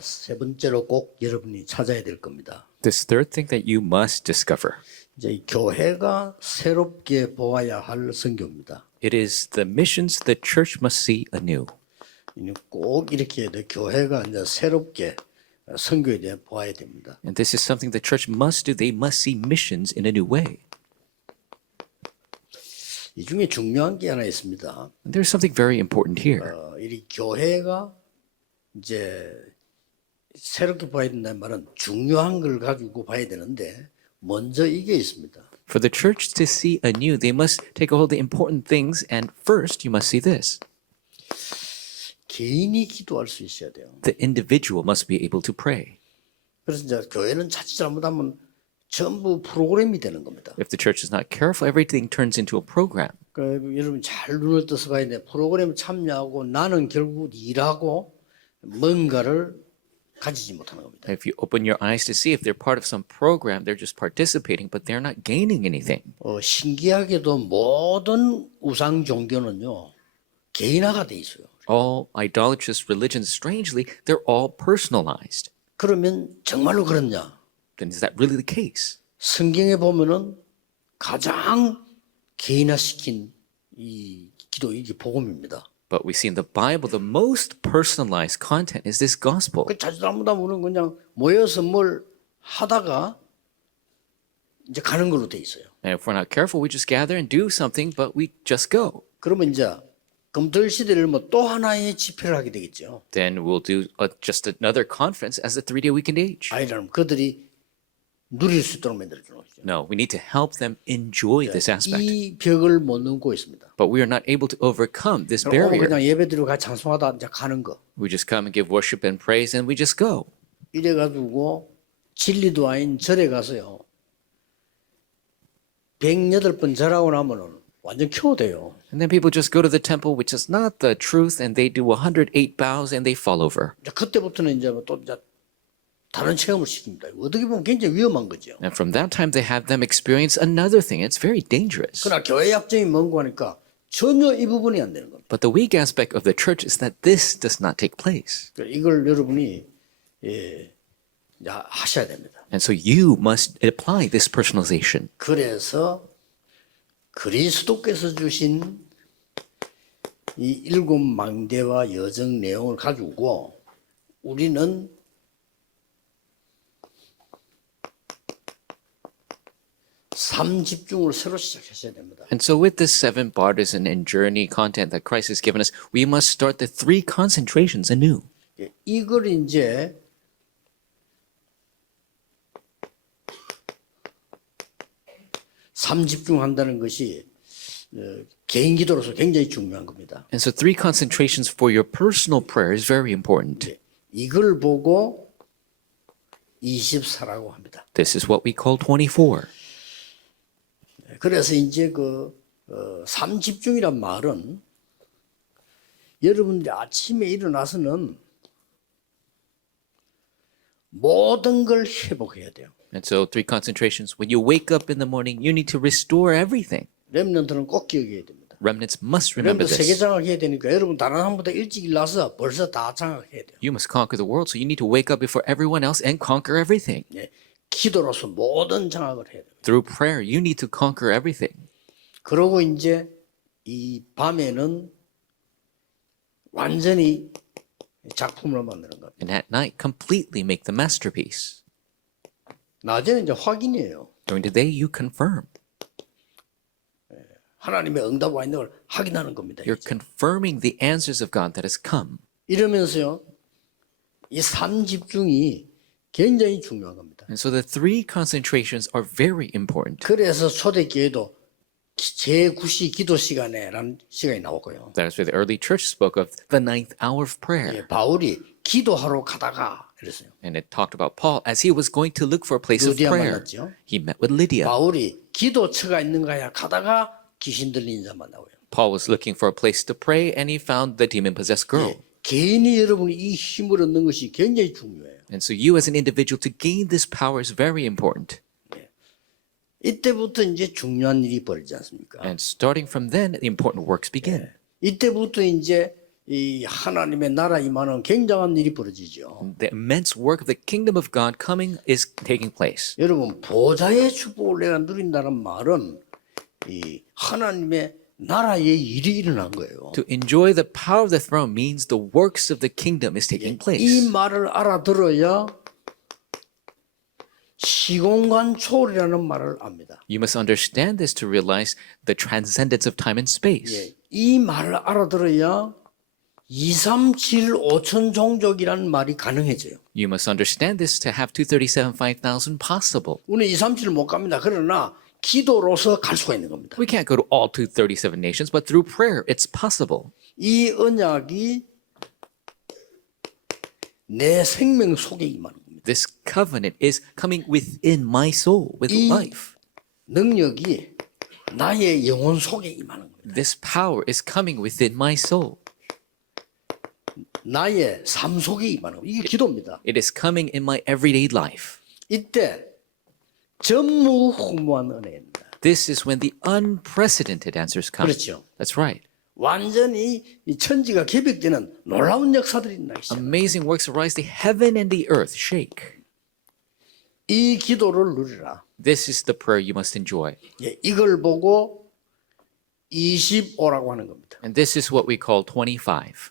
세 번째로 꼭 여러분이 찾아야 될 겁니다. This third thing that you must discover. 이제 이 교회가 새롭게 보아야 할 선교입니다. It is the missions the church must see anew. 꼭 이렇게 해야 돼. 교회가 이제 새롭게 선교에 대해 보아야 됩니다. And this is something the church must do. They must see missions in a new way. 이 중에 중요한 게 하나 있습니다. And there's something very important here. 이 교회가 이제 새롭게 봐야 된다는 말은 중요한 걸 가지고 봐야 되는데 먼저 이게 있습니다. For the church to see anew, they must take a hold of the important things, and first you must see this. 개인이 기도할 수 있어야 돼요. The individual must be able to pray. 그래서 이제 교회는 자칫 잘못하면 전부 프로그램이 되는 겁니다. If the church is not careful, everything turns into a program. 그러니까 여러분 잘 눈을 떠서 봐야 돼. 프로그램 참여하고 나는 결국 일하고 뭔가를 가지지 못하는 겁니다. If you open your eyes to see if they're part of some program, they're just participating, but they're not gaining anything. 신기하게도 모든 우상 종교는요 개인화가 돼 있어요. All idolatrous religions, strangely, they're all personalized. 그러면 정말로 그렇냐? Then is that really the case? 성경에 보면은 가장 개인화시킨 이 기도 이게 복음입니다. But we see in the Bible, the most personalized content is this gospel. 그 자칫 잘못하면 그냥 모여서 뭘 하다가 이제 가는 걸로 돼 있어요. And if we're not careful, we just gather and do something, but we just go. 그러면 이제 금토일 시대를 뭐 또 하나의 집회를 하게 되겠죠. Then we'll do just another conference as the 3-day weekend age. 아니라면 그들이 누릴 수 있도록 만들어주는 거죠. No, we need to help them enjoy this aspect. 이 벽을 못 넘고 있습니다. But we are not able to overcome this 오늘 barrier. 그냥 예배드리고 같이 찬송하다 이제 가는 거. We just come and give worship and praise, and we just go. 이래가지고 진리도 아닌 절에 가서요. 108번 절하고 나면은 완전 큐어돼요. And then people just go to the temple, which is not the truth, and they do 108 bows and they fall over. 이제 그때부터는 이제 또 이제 다른 체험을 시킵니다. 어떻게 보면 굉장히 위험한 거죠. And from that time, they have them experience another thing. It's very dangerous. 그러나 교회 약점이 뭔고 하니까 전혀 이 부분이 안 되는 겁니다. But the weak aspect of the church is that this does not take place. 이걸 여러분이 이제 하셔야 됩니다. And so you must apply this personalization. 그래서 그리스도께서 주신 이 7 망대와 여정 내용을 가지고 우리는 삶 집중을 새로 시작하셔야 됩니다. And so with this 7 partisan and journey content that Christ has given us, we must start the 3 concentrations anew. 이걸 이제 삶 집중한다는 것이 개인 기도로서 굉장히 중요한 겁니다. And so 3 concentrations for your personal prayer is very important. 이걸 보고 24라고 합니다. This is what we call 24. 그래서 이제 삶 집중이란 말은 여러분들이 아침에 일어나서는 모든 걸 회복해야 돼요. And so 3 concentrations. When you wake up in the morning, you need to restore everything. 렘넌트는 꼭 기억해야 됩니다. Remnants must remember 렘넌트 세계 this. 장악해야 되니까 여러분 다른 사람보다 일찍 일어나서 벌써 다 장악해야 돼요. You must conquer the world, so you need to wake up before everyone else and conquer everything. 기도로서 모든 장악을 해야 돼요. Through prayer, you need to conquer everything. 그러고 이제 이 밤에는 완전히 작품을 만드는 겁니다. And at night, completely make the masterpiece. 낮에는 이제 확인이에요. During the day, you confirm. 하나님의 응답 와 있는 걸 확인하는 겁니다. You're confirming the answers of God that has come. 이러면서요, 이 삶 집중이 굉장히 중요한 겁니다. And so the 3 concentrations are very important. 그래서 초대교회도 제9시 기도 시간에라는 시간이 나오고요. That is where the early church spoke of the 9th hour of prayer. 바울이 기도하러 가다가 이랬어요. And it talked about Paul as he was going to look for a place of 루디아 prayer. 만났죠. He met with Lydia. 바울이 기도처가 있는가야 가다가 귀신 들린 자 만나고요. Paul was looking for a place to pray, and he found the demon-possessed girl. 개인이 여러분이 이 힘을 얻는 것이 굉장히 중요해요. And so you as an individual to gain this power is very important. 이때부터 이제 중요한 일이 벌어지지 않습니까? And starting from then, the important works begin. 이때부터 이제 이 하나님의 나라 임하는 굉장한 일이 벌어지죠. The immense work of the kingdom of God coming is taking place. 여러분 보좌의 축복을 내가 누린다는 말은 이 하나님의 나라의 일이 일어난 거예요. To enjoy the power of the throne means the works of the kingdom is taking 이 place. 말을 알아들어야 시공간 초월이라는 말을 압니다. You must understand this to realize the transcendence of time and space. 예, 이 말을 알아들어야 2, 3, 7, 5천 종족이라는 말이 가능해져요. You must understand this to have 237, 5,000 possible. 우리는 2, 3, 7을 못 갑니다. 그러나 기도로서 갈 수가 있는 겁니다. We can't go to all 237 nations, but through prayer, it's possible. 이 언약이 내 생명 속에 임하는 겁니다. This covenant is coming within my soul with 이 life. 능력이 나의 영혼 속에 임하는 겁니다. This power is coming within my soul. 나의 삶 속에 임하는 겁니다. 이게 기도입니다. It is coming in my everyday life. 이때 전무후무한 은혜입니다. This is when the unprecedented answers come. 그렇죠. That's right. 완전히 이 천지가 개벽되는 놀라운 역사들이 일어나기 시작합니다. Amazing works arise, the heaven and the earth shake. 이 기도를 누리라. This is the prayer you must enjoy. 예, 이걸 보고 25라고 하는 겁니다. And this is what we call 25.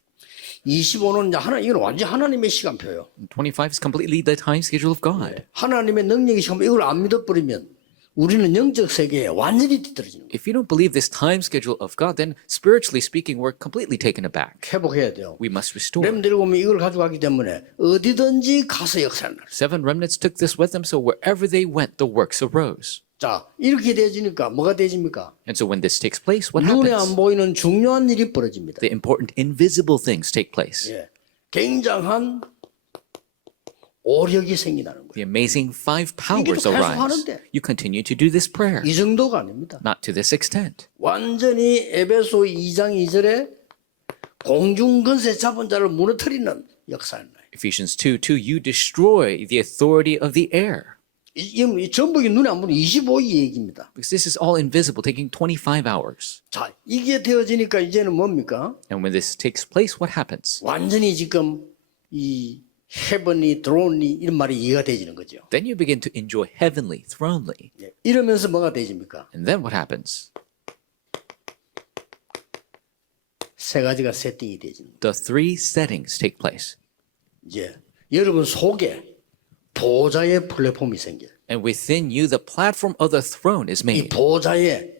25는 이건 완전 하나님의 시간표예요. 25 is completely the time schedule of God. 하나님의 능력이 시간 이걸 안 믿어버리면 우리는 영적 세계에 완전히 뒤떨어지는 거예요. If you don't believe this time schedule of God, then spiritually speaking, we're completely taken aback. 회복해야 돼요. We must restore. 렘들이 보면 이걸 가져가기 때문에 어디든지 가서 역사를 날. Seven remnants took this with them, so wherever they went, the works arose. 자, 이렇게 되어지니까 뭐가 되어집니까? And so when this takes place, what 눈에 안 happens? 보이는 중요한 일이 벌어집니다. The important invisible things take place. 예, 굉장한 오력이 생기다는 거예요. The amazing five powers 계속 arise. 하는데. You continue to do this prayer. 이 정도가 아닙니다. Not to this extent. 완전히 에베소 2장 2절에 공중 권세 잡은 자를 무너뜨리는 역사를 나요. Ephesians 2:2, you destroy the authority of the air. 이 전부 눈에 안 보이는 25의 얘기입니다. Because this is all invisible, taking 25 hours. 자, 이게 되어지니까 이제는 뭡니까? And when this takes place, what happens? 완전히 지금 이 헤븐이 드론이 이런 말이 이해가 되지는 거죠. Then you begin to enjoy heavenly, thronely. 예, 이러면서 뭐가 되집니까? And then what happens? 세 가지가 세팅이 되지는 거예요. The three settings take place. 이제 여러분 속에 보좌의 플랫폼이 생겨요. And within you, the platform of the throne is 이 made. 보좌에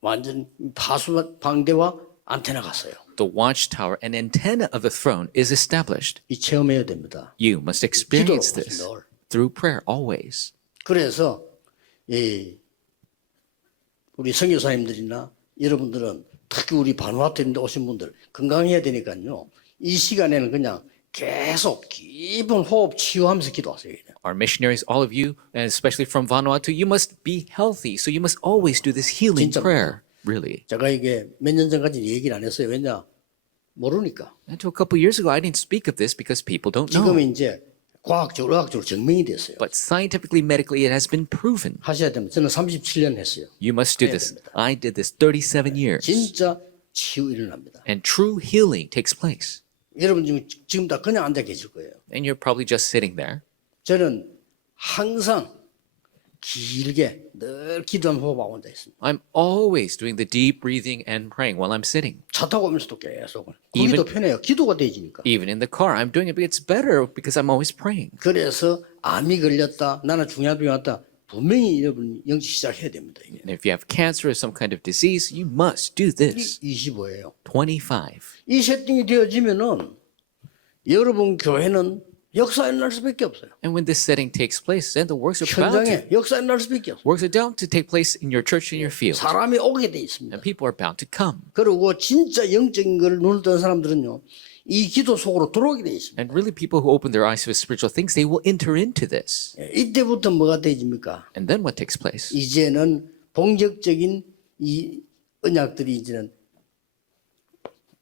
완전 파수 방대와 안테나가 있어요. The watchtower and antenna of the throne is established. 이 체험해야 됩니다. You must 기도로 experience this 늘. through prayer always. 그래서 이 우리 선교사님들이나 여러분들은 특히 우리 바누아투 이런 데 오신 분들 건강해야 되니까요. 이 시간에는 그냥 계속 깊은 호흡 치유하면서 기도하세요. 그냥. Our missionaries, all of you, and especially from Vanuatu, you must be healthy. So you must always do this healing 진짜 prayer. Really. 제가 이게 몇 년 전까지 얘기를 안 했어요. 왜냐? 모르니까. Until a couple years ago, I didn't speak of this because people don't know. 지금 이제 과학적으로 의학적으로 증명이 됐어요. But scientifically, medically, it has been proven. 하셔야 됩니다. 저는 37년 했어요. You must do this. I did this 37 years. 진짜 치유 일어납니다. And true healing takes place. 여러분 지금 다 그냥 앉아 계실 거예요. And you're probably just sitting there. 저는 항상 길게 늘 기도하는 호흡하고 앉아 있습니다. I'm always doing the deep breathing and praying while I'm sitting. 차 타고 오면서도 계속. Even- 그게 더 편해요. 기도가 되지니까. Even in the car, I'm doing it, but it's better because I'm always praying. 그래서 암이 걸렸다, 나는 중요한 병이 왔다. 분명히 여러분 영적 시작해야 됩니다. 이게. And if you have cancer or some kind of disease, you must do this. 25예요. 25. 이 세팅이 되어지면은 여러분 교회는 역사에 날 수밖에 없어요. And when this setting takes place, then the works are bound 현장에 to, 역사에 날 수밖에 없어요. works are bound to take place in your church and your field. 사람이 오게 돼 있습니다. And people are bound to come. 그리고 진짜 영적인 걸 눈을 뜬 사람들은요, 이 기도 속으로 들어오게 돼 있습니다. And really, people who open their eyes to spiritual things, they will enter into this. 예, 이때부터 뭐가 되집니까? And then what takes place? 이제는 본격적인 이 언약들이 이제는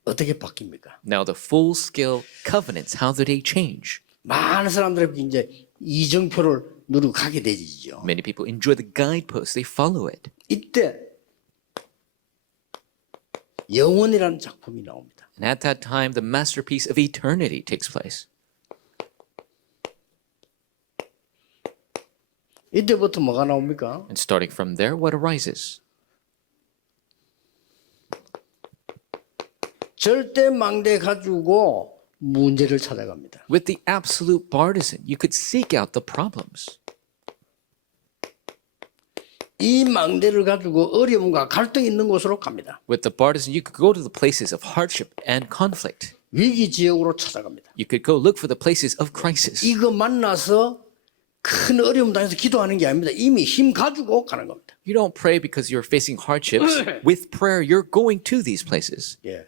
어떻게 바뀝니까? Now, the full-scale covenants, how do they change? 많은 사람들이 이제 이정표를 누르고 가게 되지죠. Many people enjoy the guideposts, they follow it. 이때 영원이라는 작품이 나옵니다. And at that time, the masterpiece of eternity takes place. 이때부터 뭐가 나옵니까? And starting from there, what arises? 절대 망대 가지고 문제를 찾아갑니다. With the absolute partisan, you could seek out the problems. 이 망대를 가지고 어려움과 갈등이 있는 곳으로 갑니다. With the partisan, you could go to the places of hardship and conflict. 위기 지역으로 찾아갑니다. You could go look for the places of crisis. 이거 만나서 큰 어려움 당해서 기도하는 게 아닙니다. 이미 힘 가지고 가는 겁니다. You don't pray because you're facing hardships. With prayer, you're going to these places. 예.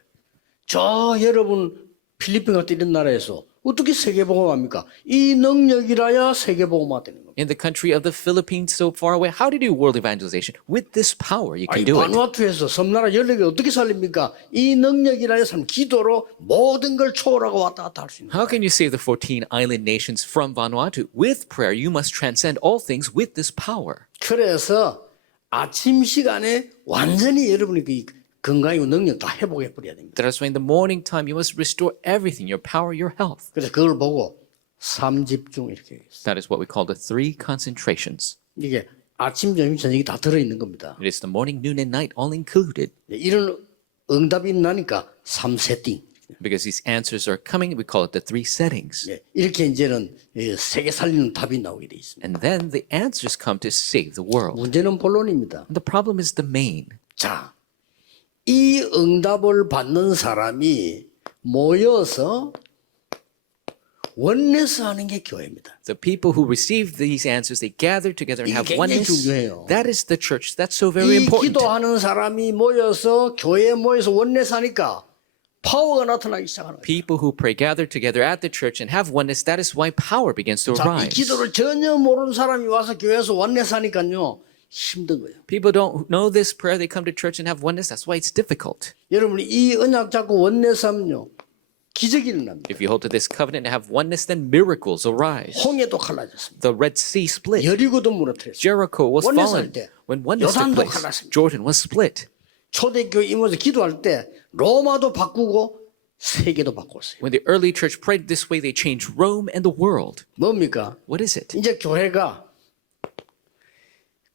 저 여러분 필리핀 같은 이런 나라에서 어떻게 세계복음합니까? 이 능력이라야 세계복음화 되는 겁니다. In the country of the Philippines, so far away, how to do world evangelization? With this power, you can 아니, do it. 바누아투에서 섬나라 연락이 어떻게 살립니까? 이 능력이라야 참 기도로 모든 걸 초월하고 왔다 갔다 할 수 있는 How can you save the 14 island nations from Vanuatu? With prayer, you must transcend all things with this power. 그래서 아침 시간에 완전히 여러분이 그 건강이고 능력 다 회복해 버려야 됩니다. That's why in the morning time, you must restore everything, your power, your health. 그래서 그걸 보고 삼집중 이렇게 했어요. That is what we call the 3 concentrations. 이게 아침, 점심, 저녁이 다 들어있는 겁니다. It is the morning, noon, and night all included. 이런 응답이 나니까 3세팅. Because these answers are coming, we call it the 3 settings. 이렇게 이제는 세계 살리는 답이 나오게 돼 있습니다. And then the answers come to save the world. 문제는 본론입니다. And the problem is the main. 자, 이 응답을 받는 사람이 모여서 원내스 하는 게 교회입니다. The people who receive these answers, they gather together and have 이게 굉장히 oneness. 중요해요. That is the church. That's so very 이 important. 기도하는 사람이 모여서 교회에 모여서 원내스 하니까 파워가 나타나기 시작하는 거예요. People who pray gather together at the church and have oneness, that is why power begins to 자, 이 arise. 기도를 전혀 모르는 사람이 와서 교회에서 원내스 하니까요. 힘든 거예요. People don't know this prayer, they come to church and have oneness, that's why it's difficult. 여러분이 이 언약 잡고 원내스 하면요. 기적이 일어납니다. If you hold to this covenant and have oneness, then miracles arise. 홍해도 갈라졌습니다. The Red Sea split. 여리고도 무너뜨렸어요. Jericho was oneness fallen. 할 때, When oneness took 요단도 place, 갈랐습니다. Jordan was split. 초대교회 임원에서 기도할 때 로마도 바꾸고 세계도 바꿨어요. When the early church prayed this way, they changed Rome and the world. 뭡니까? What is it? 이제 교회가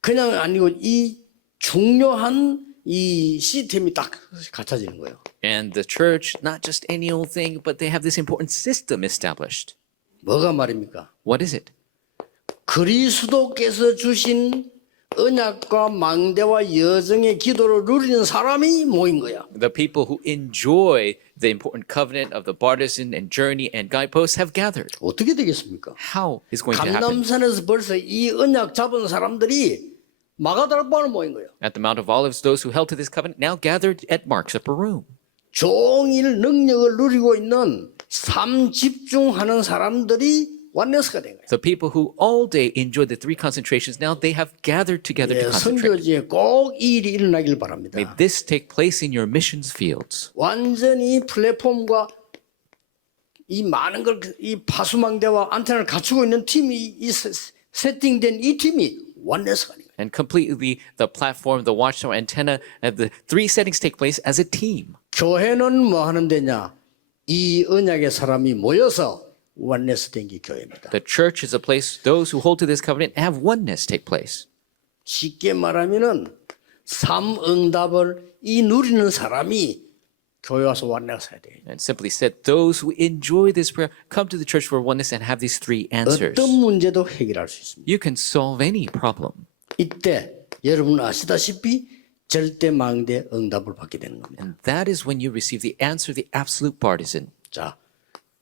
그냥 아니고 이 중요한 이 시스템이 딱 갖춰지는 거예요. And the church, not just any old thing, but they have this important system established. 뭐가 말입니까? What is it? 그리스도께서 주신 언약과 망대와 여정의 기도를 누리는 사람이 모인 거야. The people who enjoy the important covenant of the partisan and journey and guideposts have gathered. 어떻게 되겠습니까? How is going to happen? 감람산에서 벌써 이 언약 잡은 사람들이 마가다락방을 모인 거예요. At the Mount of Olives, those who held to this covenant now gathered at Mark's upper room. 종일 능력을 누리고 있는 삶 집중하는 사람들이 원네스가 된 거예요. The people who all day enjoyed the 3 concentrations, now they have gathered together to 예, concentrate. 선교지에 꼭 이 일이 일어나길 바랍니다. May this take place in your missions fields. 완전히 플랫폼과 이 많은 걸 이 파수망대와 안테나를 갖추고 있는 팀이 이 세팅된 이 팀이 원네스가 아니에요. And completely the platform, the watchtower, antenna, the 3 settings take place as a team. 교회는 뭐 하는 데냐? 이 언약의 사람이 모여서 원네스 된 게 교회입니다. The church is a place those who hold to this covenant have oneness take place. 쉽게 말하면은 삶 응답을 이 누리는 사람이 교회 와서 원네스 해야 돼요. And simply said, those who enjoy this prayer come to the church for oneness and have these 3 answers. 어떤 문제도 해결할 수 있습니다. You can solve any problem. 이때 여러분 아시다시피 절대 망대 응답을 받게 되는 겁니다. And that is when you receive the answer, the absolute partisan. 자,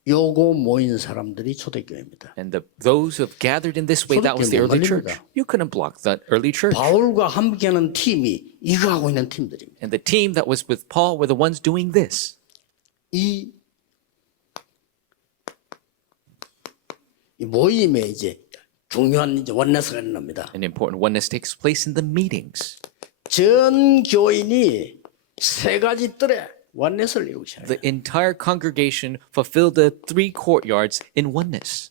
요거 모인 사람들이 초대교회입니다. And those who have gathered in this way, that was the early church. You couldn't block the early church. 바울과 함께하는 팀이 이거 하고 있는 팀들입니다. And the team that was with Paul were the ones doing this. 이 모임에 이제 중요한 이제 원내스가 일어납니다. An important oneness takes place in the meetings. 전 교인이 세 가지 뜰에 원내스를 이루기 시작해요. The entire congregation fulfilled the 3 courtyards in oneness.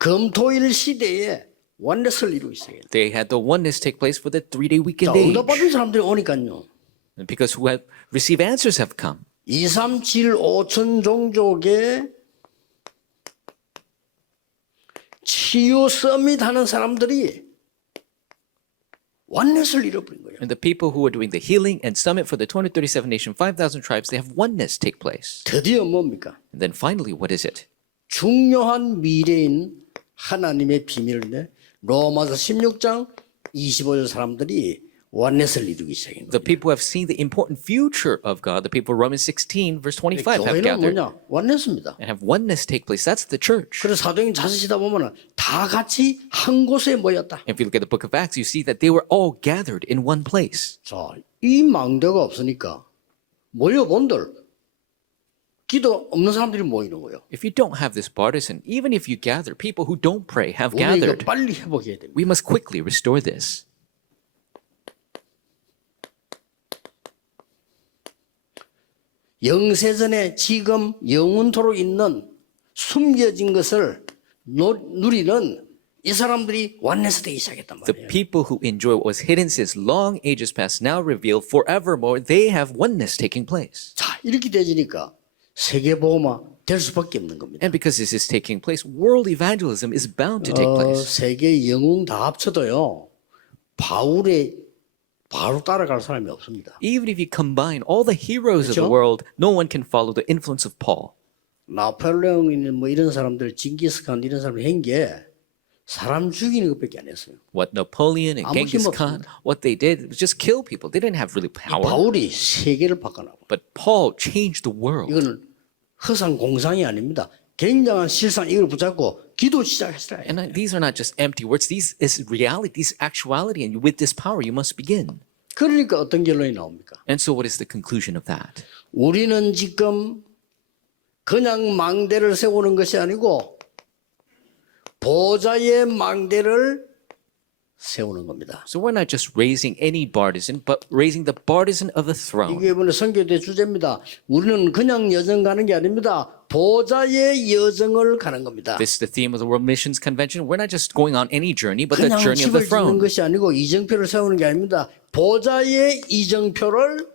금토일 시대에 원내스를 이루기 시작해요. They had the oneness take place for the 3-day 자, weekend age. 응답받은 사람들이 오니까요. And because who have received answers have come. 237, 5천 종족의 치유 서밋 하는 사람들이 원넷을 잃어버린 거예요. And the people who are doing the healing and summit for the 237 nation, 5,000 tribes, they have oneness take place. 드디어 뭡니까? And then finally, what is it? 중요한 미래인 하나님의 비밀인데 로마서 16장 25절 사람들이 원넷을 이루기 시작한 The 거예요. people who have seen the important future of God, the people of Romans 16, verse 25, have 교회는 gathered 뭐냐? 원넷입니다. and have oneness take place. That's the church. 그래서 사도행 자세히다 보면 다 같이 한 곳에 모였다. If you look at the book of Acts, you see that they were all gathered in one place. 자, 이 망대가 없으니까 모여본들 기도 없는 사람들이 모이는 거예요. If you don't have this partisan, even if you gather, people who don't pray have 우리 이거 gathered. 빨리 회복해야 됩니다. We must quickly restore this. 영세전에 지금 영원토록 있는 숨겨진 것을 누리는 이 사람들이 원넷이 되기 시작했단 The 말이에요. people who enjoy what was hidden since long ages past, now revealed forevermore, they have oneness taking place. 자, 이렇게 되지니까 세계보험화 될 수밖에 없는 겁니다. And because this is taking place, world evangelism is bound to take place. 세계 영웅 다 합쳐도요. 바로 따라갈 사람이 없습니다. Even if you combine all the heroes of the 그렇죠? world, no one can follow the influence of Paul. 나폴레옹이나 뭐 이런 사람들, 징기스칸 이런 사람들 한 게 사람 죽이는 것밖에 안 했어요. What Napoleon and 아무 Genghis 힘 Khan, 없습니다. what they did was just kill people. They didn't have really power. 바울이 세계를 바꿔나고 But Paul changed the world. 이거는 허상 공상이 아닙니다. 굉장한 실상 이걸 붙잡고 기도 시작했어요. And these are not just empty words. These is reality. These actuality. And with this power, you must begin. 그러니까 어떤 결론이 나옵니까? And so what is the conclusion of that? 우리는 지금 그냥 망대를 세우는 것이 아니고 보좌의 망대를 세우는 겁니다. So we're not just raising any partisan, but raising the partisan of the throne. 이게 이번에 선교대 주제입니다. 우리는 그냥 여정 가는 게 아닙니다. 보좌의 여정을 가는 겁니다. This is the theme of the World Missions Convention. We're not just going on any journey, but the 그냥 journey of the 집을 짓는 throne. 것이 아니고 이정표를 세우는 게 아닙니다. 보좌의 이정표를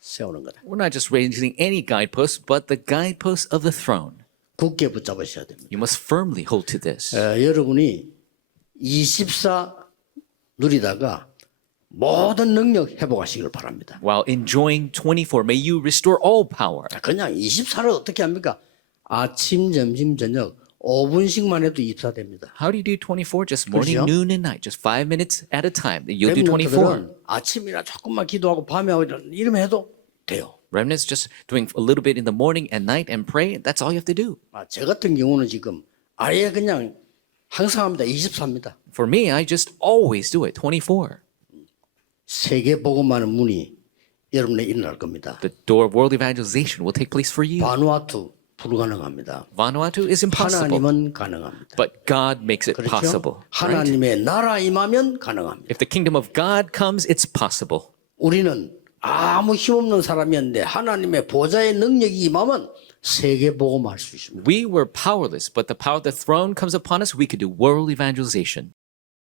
세우는 거다. We're not just raising any guideposts, but the guideposts of the throne. 굳게 붙잡으셔야 됩니다. You must firmly hold to this. 여러분이 24 누리다가 모든 능력 회복하시길 바랍니다. While enjoying 24, may you restore all power. 그냥 24를 어떻게 합니까? 아침, 점심, 저녁 5분씩만 해도 24됩니다. How do you do 24? Just morning, 그렇죠? noon, and night. Just 5 minutes at a time. Then you'll do 24. 렘넌트들은 아침이나 조금만 기도하고 밤에 하고 이러면 해도 돼요. Remnants just doing a little bit in the morning and night and pray. That's all you have to do. 제 같은 경우는 지금 아예 그냥 항상 합니다. 24입니다. For me, I just always do it. 24. 세계 복음하는 문이 여러분에 일어날 겁니다. The door of world evangelization will take place for you. 바누아투 불가능합니다. Vanuatu is impossible, 하나님은 가능합니다. but God makes it 그렇죠? possible. Right? 하나님의 나라 임하면 가능합니다. If the kingdom of God comes, it's possible. 우리는 아무 힘없는 사람이었는데 하나님의 보좌의 능력이 임하면 세계 복음할 수 있습니다. We were powerless, but the power of the throne comes upon us. We could do world evangelization.